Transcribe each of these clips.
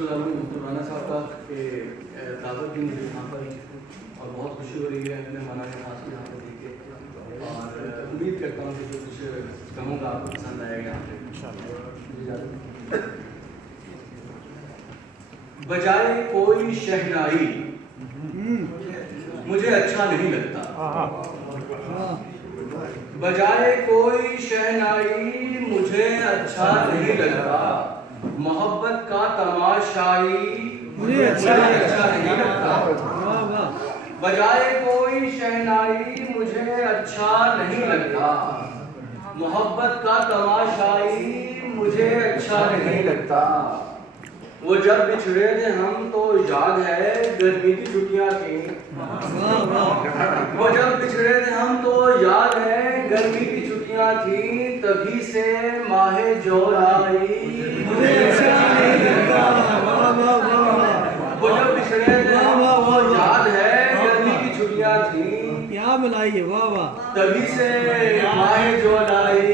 शुक्रगुजार हूँ राना साहब का कि दावत दी मुझे यहाँ पर और बहुत खुशी हो रही है मेहमाना खास यहाँ पर देख के और उम्मीद करता हूँ कि जो कुछ कहूँगा आपको पसंद आएगा यहाँ पे। बजाए कोई शहनाई मुझे अच्छा नहीं लगता, बजाए कोई शहनाई मुझे अच्छा नहीं लगता, मोहब्बत का तमाशाई मुझे अच्छा नहीं लगता, बजाए कोई शहनाई मुझे अच्छा नहीं लगता, मोहब्बत का तमाशाई मुझे अच्छा नहीं लगता। वो जब बिछड़े थे हम तो याद है गर्मी की छुट्टियां थी, वो जब बिछड़े थे हम तो याद है गर्मी की छुट्टियां थी, तभी से माहे जोराई मुझे अच्छा नहीं लगता। वो जब बिछड़े थे हम तो याद है गर्मी की छुट्टियां थी, क्या बुलाइए, वाह वाह, तभी से माहे जोराई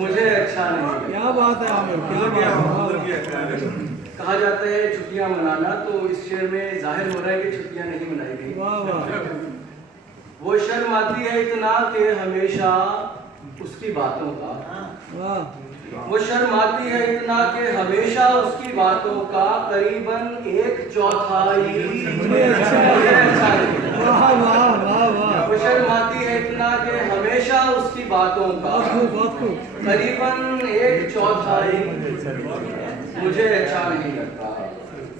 मुझे अच्छा नहीं लगता। क्या बात है आमिर, क्या बात है। कहा जाता है छुट्टियां मनाना, तो इस शेर में जाहिर हो रहा है कि छुट्टियां नहीं मनाई गई। वाह वाह, वो शर्म आती है इतना कि हमेशा उसकी बातों का, वाह वो शर्म आती है इतना कि हमेशा उसकी बातों का, करीबन 1/4 मुझे अच्छा नहीं, वाह वाह वाह वाह, वो शर्म आती है इतना कि हमेशा उसकी बातों का, बहुत खूब, करीबन 1/4 मुझे अच्छा नहीं लगता।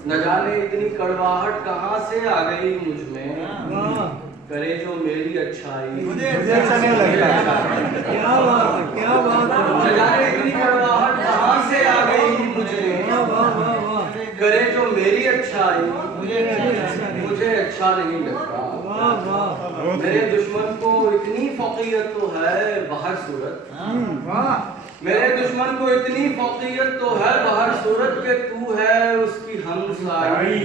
न जाने इतनी कड़वाहट कहाँ से आ गई मुझ में, वाह, करे जो मेरी अच्छाई मुझे अच्छा नहीं लगता। क्या बात है, क्या बात है, न जाने इतनी कड़वाहट कहाँ से आ गई मुझ में, वाह वाह वाह वाह, करे जो मेरी अच्छाई मुझे अच्छा नहीं लगता। वाह वाह, मेरे दुश्मन को इतनी फौकियत तो है बाहर सूरत, मेरे दुश्मन को इतनी फौकियत तो है बाहर सूरत के तू है उसकी हमसाई।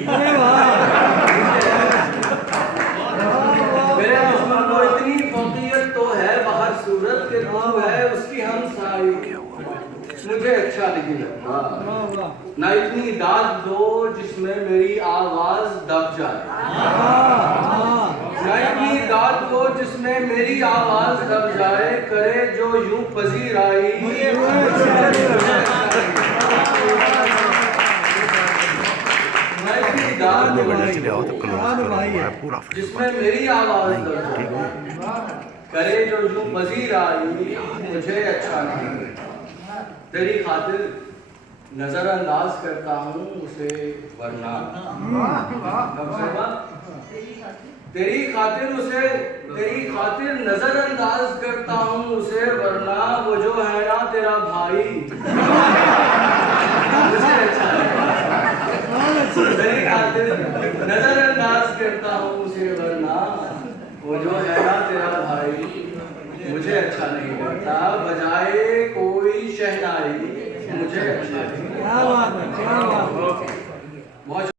मेरे दुश्मन को इतनी फौकियत तो है बाहर सूरत के तू है उसकी हमसाई, मुझे अच्छा नहीं लगता। ना इतनी दाद दो जिसमें मेरी आवाज दब जाए, ना इतनी दाद दो जिसमें मेरी आवाज दब जाए, करे जो यूं पजीराई ना इतनी दाद दो जिसमें मेरी आवाज दब जाए, करे जो यूं पजीराई मुझे अच्छा नहीं लगता। तेरी खातिर नजरअंदाज करता हूँ उसे वरना, तेरी खातिर नजरअंदाज करता हूँ उसे वरना, वो जो है ना तेरा भाई मुझे अच्छा लगता। तेरी खातिर नजरअंदाज करता हूँ उसे वरना, वो जो है ना तेरा भाई मुझे अच्छा नहीं लगता, बजाए कोई शहनाई मुझे अच्छा नहीं लगता। क्या बात है, क्या बात है। बहुत